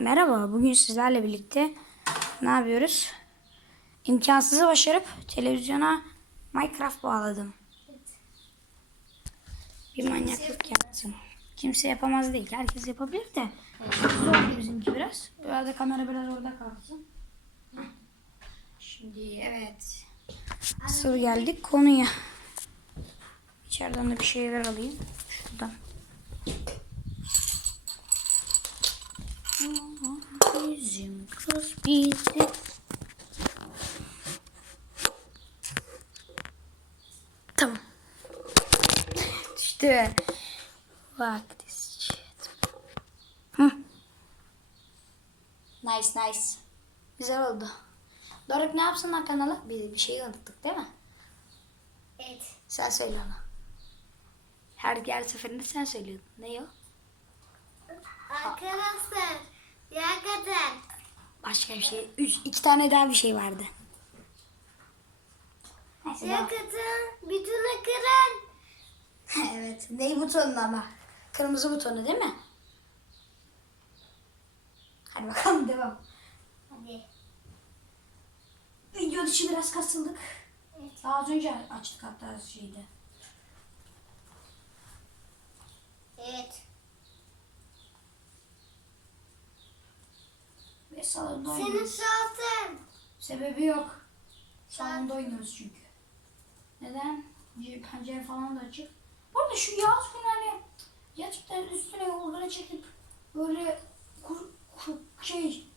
Merhaba, bugün sizlerle birlikte ne yapıyoruz? İmkansızı başarıp televizyona Minecraft bağladım. Bir manyaklık yaptım. Kimse yapamaz değil. Herkes yapabilir de. Zor bizimki biraz. Arada kamera biraz orada kalsın. Şimdi evet. Asıl geldik konuya. İçeriden de bir şeyler alayım. Şuradan. Bizim kız bizi Tamam. Düştü. Bak this shit. Hı. Nice nice. Güzel oldu. Doruk ne yapsınlar kanala? Bir, bir şey unuttuk değil mi? Evet. Sen söyle ona. Her, her seferinde sen söylüyordun. Ne o? Arkadaşlar hakikaten Başka bir şey. Üç, iki tane daha bir şey vardı. Devam. hakikaten bütünü kıran. evet. Ney butonu ama? Kırmızı butonu değil mi? Hadi bakalım devam. Hadi. Video dışı biraz kasıldık. Evet. Daha az önce açtık hatta şeyde. Evet. Ve salonda Senin oynuyoruz. şaltın. Sebebi yok. Salonda oynuyoruz çünkü. Neden? Pencere falan da açık. Bu arada şu yaz günleri gerçekten üstüne yorganı çekip böyle kur, kur, şey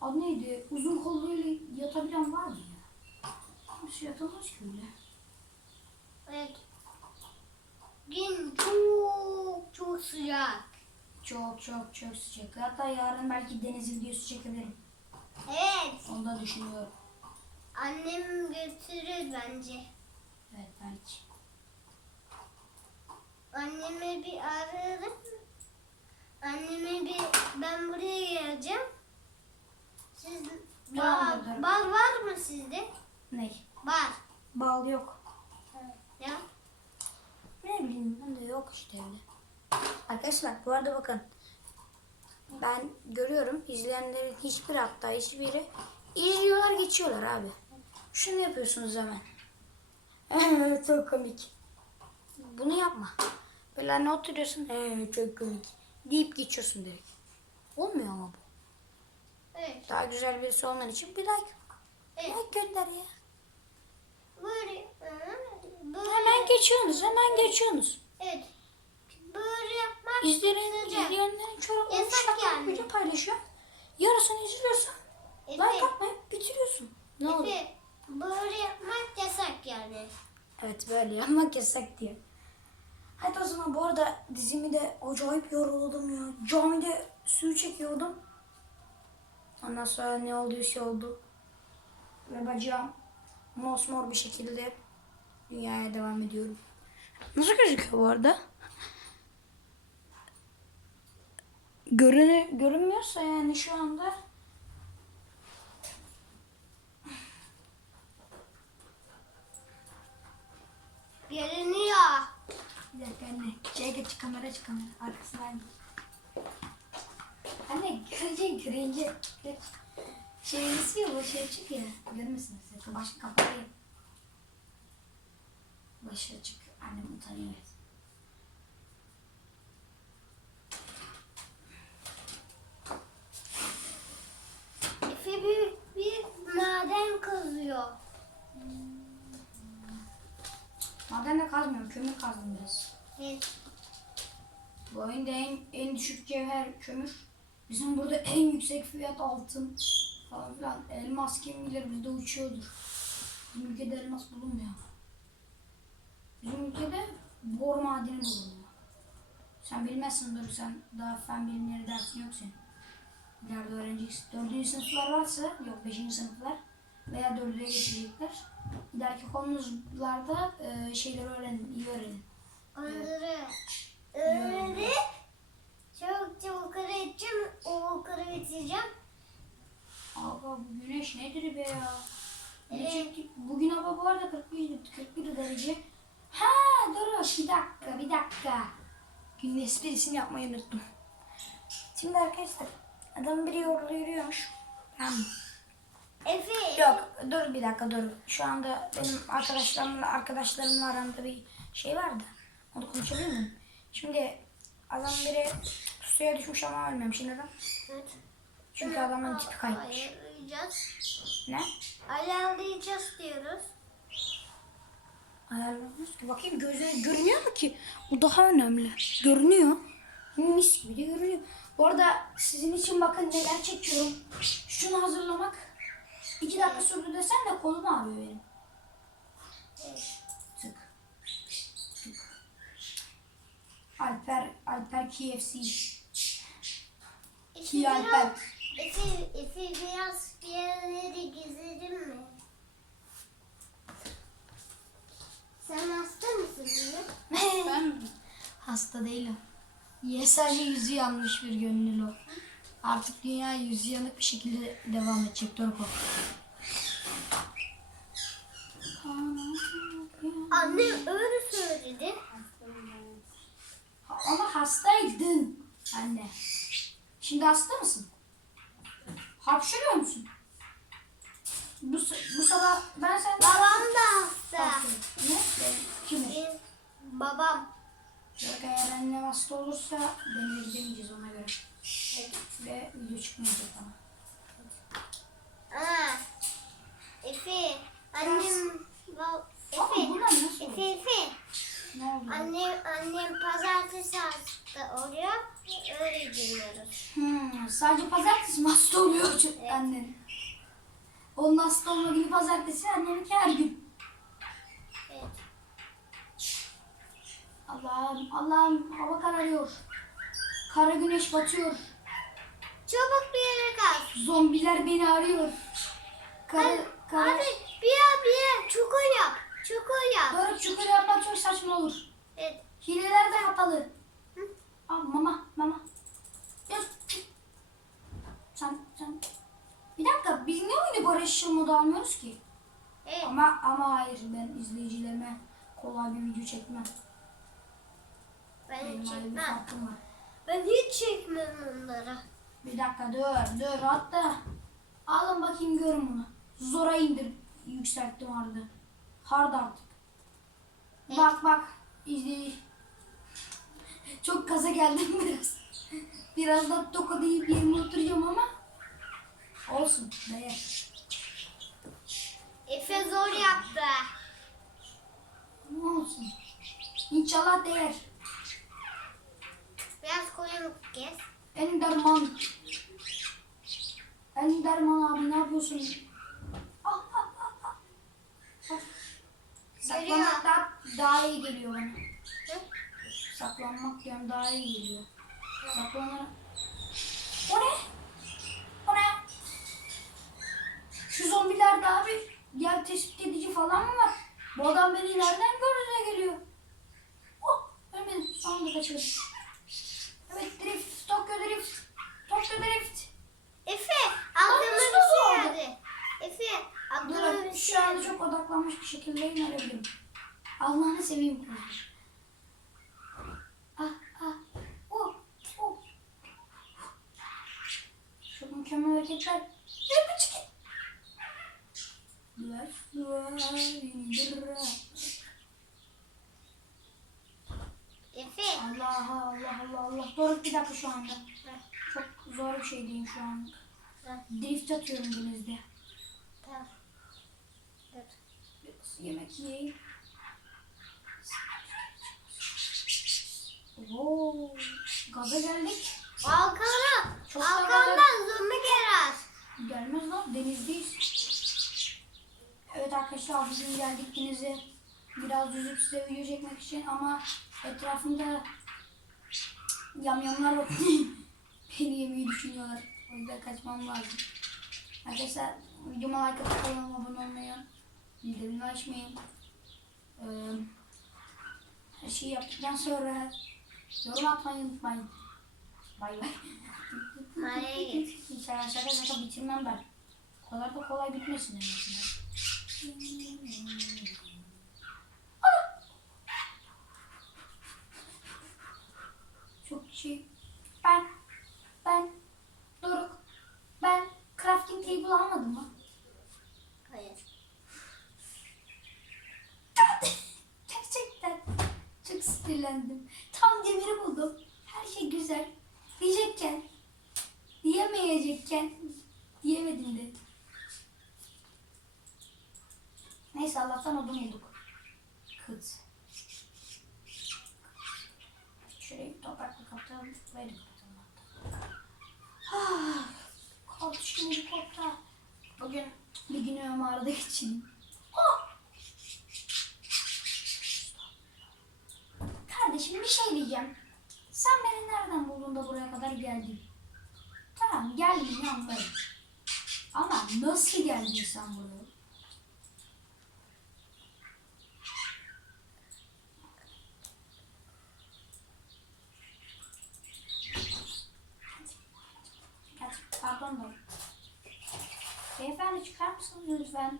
adı neydi? Uzun kolluyla yatabilen var mı ya? Kimse yatamaz ki öyle. Evet. Gün çok çok sıcak. Çok çok çok sıcak. Hatta yarın belki deniz videosu çekebilirim. Evet. Onu da düşünüyorum. Annem götürür bence. Evet belki. Anneme bir ararım. Anneme bir ben buraya geleceğim. Siz Tamam, ederim. bar var mı sizde? Ne? Bar. Bal yok. Ya. Ne bileyim ben de yok işte öyle. Arkadaşlar bu arada bakın. Ben görüyorum izleyenlerin hiçbir hatta hiçbiri izliyorlar geçiyorlar abi. Şunu yapıyorsunuz hemen. Evet çok komik. Bunu yapma. Böyle hani oturuyorsun. Evet çok komik. Deyip geçiyorsun direkt. Olmuyor ama bu. Evet. Daha güzel birisi olman için bir like. Evet. Like gönder ya. Böyle. Böyle. Hemen geçiyorsunuz hemen geçiyorsunuz. İzleyen, izleyenlerin çoğu Yasak yani. video paylaşıyor. Yarısını izliyorsun. Efe, Like atmayıp bitiriyorsun. Ne oldu? Efe, böyle yapmak yasak yani. Evet böyle yapmak yasak diyor. Hadi o zaman bu arada dizimi de acayip yoruldum ya. Camide suyu çekiyordum. Ondan sonra ne olduysa oldu. Ve bacağım mosmor bir şekilde dünyaya devam ediyorum. Nasıl gözüküyor bu arada? Görünü, görünmüyorsa yani şu anda Görünüyor. Bir dakika anne. Şeye geç kamera aç kamera. Arkasından. Anne görünce görünce. Geç. Şey nasıl ya bu şey açık ya. Görmesin size. Baş kapalı. Başı açık. Annem utanıyor. Efe bir, bir maden kazıyor. Madenle kazmıyorum. Kömür biraz. Evet. Bu oyunda en, en düşük cevher kömür. Bizim burada en yüksek fiyat altın falan filan. Elmas kim bilir bizde uçuyordur. Bizim ülkede elmas bulunmuyor. Bizim ülkede bor madeni bulunuyor. Sen bilmezsin dur sen daha fen bilimleri dersin yok senin. İleride öğreneceksin. Dördüncü sınıflar varsa yok beşinci sınıflar veya dördüye geçecekler. İleriki konunuzlarda e, şeyleri öğrenin, iyi öğrenin. Onları öğrenip çok çabuk öğreteceğim. O okulu bitireceğim. Aga bu güneş nedir be ya? Geçen, bugün hava bu arada 41, 41 derece. Ha dur bir dakika bir dakika. Günün esprisini yapmayı unuttum. Şimdi arkadaşlar Adam biri yolda yürüyormuş. Tamam mı? Efe. Yok dur bir dakika dur. Şu anda benim arkadaşlarımla arkadaşlarımla aramda bir şey var da. Onu konuşabilir miyim? Şimdi adam biri suya düşmüş ama ölmemiş neden? Evet. Çünkü adamın tipi kaymış. Ayarlayacağız. Ne? Ayarlayacağız diyoruz. Ayarlamıyoruz ki. Bakayım gözü görünüyor mu ki? Bu daha önemli. Görünüyor. Mis gibi de görünüyor. Bu arada sizin için bakın neler çekiyorum. Şunu hazırlamak. İki dakika sürdü desen de kolum ağrıyor benim. Tık. Tık. Alper, Alper KFC. Ki Alper. Efe, Efe biraz bir yerleri gezelim mi? Sen hasta mısın yine? Ben? Hasta değilim. Ye sadece yüzü yanmış bir gönüllü. Artık dünya yüzü yanık bir şekilde devam edecek Doruk o. Annem öyle söyledi. Ama hastaydın anne. Şimdi hasta mısın? Hapşırıyor musun? Bu, bu sabah ben sen... Babam da hasta. Ne? Kim? Benim babam. Yok eğer annem hasta olursa benimle gidemeyeceğiz ona göre. Ve video çıkmayacak ama. Aa, Efe, annem, ba- Ama Efe, bunlar nasıl Efe? Efe. Ne oldu? Annem, annem pazartesi hasta oluyor. Öyle gidiyoruz. Hmm, sadece pazartesi mi hasta oluyor çocuk Evet. annen? Onun hasta olma günü pazartesi anneminki her gün. Evet. Allah'ım Allah'ım hava kararıyor. Kara güneş batıyor. Çabuk bir yere kalk. Zombiler beni arıyor. Kara, Hadi, kara... hadi bir yer bir yer. Çukur yap. Çukur yap. Doruk çukur yapmak çok saçma olur. Evet. Hileler de hatalı. Hı? Al mama mama. Yaz. Sen sen. Bir dakika biz niye oyunu Barış'ın modu almıyoruz ki? Evet. Ama ama hayır ben izleyicilerime kolay bir video çekmem. Ben Benim hiç ayrı çekmem. farkım var. Ben hiç çekmem onları. Bir dakika dur dur hatta alın bakayım görün bunu. Zora indir yükselttim hardı. Hard artık. Bak bak izleyici. Çok kaza geldim biraz. Biraz da toka deyip yerime oturacağım ama olsun değer. Efe zor yaptı. Ne olsun. İnşallah değer. Koyun kes. Enderman. Enderman abi ne yapıyorsun? Ah, ah, ah. Ah. Saklanmak daha, daha iyi geliyor bana. Hı? Saklanmak yani daha iyi geliyor. Saklanarak. O ne? O ne? Şu zombilerde abi yer tespit edici falan mı var? Bu adam beni nereden gördü de geliyor? Oh ölmedim. Son anda kaçırdım. Evet drift. Tokyo drift. Tokyo drift. Efe Aa, aklıma nasıl bir oldu? şey geldi. Efe aklıma Dur bir şey şu anda geldi. Çok odaklanmış bir şekilde inebilirim. Allah'ını seveyim kurtar. Ah ah. Oh oh. Çok mükemmel hareketler. Bir çıkın. İn the rain. Efe. Allah Allah Allah Allah. Doğru bir dakika şu anda. Çok zor bir şey diyeyim şu an. Drift atıyorum denizde. Tamam. Yemek yiyeyim. Oo, gaza geldik. Balkona. Çok Balkondan zombi gelir. Gelmez lan denizdeyiz. Evet arkadaşlar bugün geldik denize. Biraz yüzüp size video çekmek için ama etrafımda yamyamlar var. Beni yemeyi düşünüyorlar. O yüzden kaçmam lazım. Arkadaşlar videoma like atıp kanalıma abone olmayı, bildirimleri açmayı, eee, her şeyi yaptıktan sonra yorum atmayı unutmayın. Bay bay. Git? Şaka şaka şaka bitirmem ben. Kadar da kolay bitmesin en azından. Ah! Çok şey. Ben, ben, Doruk, diyecekken Odun bulduk. Kız. Şurayı toprakla kapatalım. Da kapatalım hatta. Ah, Kardeşim helikopter. Bugün bir günü mağarada geçireyim. Ah! Kardeşim bir şey diyeceğim. Sen beni nereden buldun da buraya kadar geldin? Tamam geldin anlarım. Ama nasıl geldin sen buraya? Çıkar mısınız lütfen?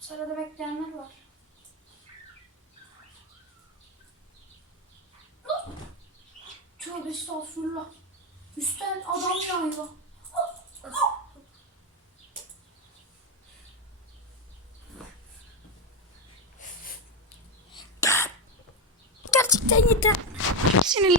Sırada bekleyenler var. Tövbe estağfurullah. Üstten adam yağıyor. Gerçekten yeter. Sinirlen.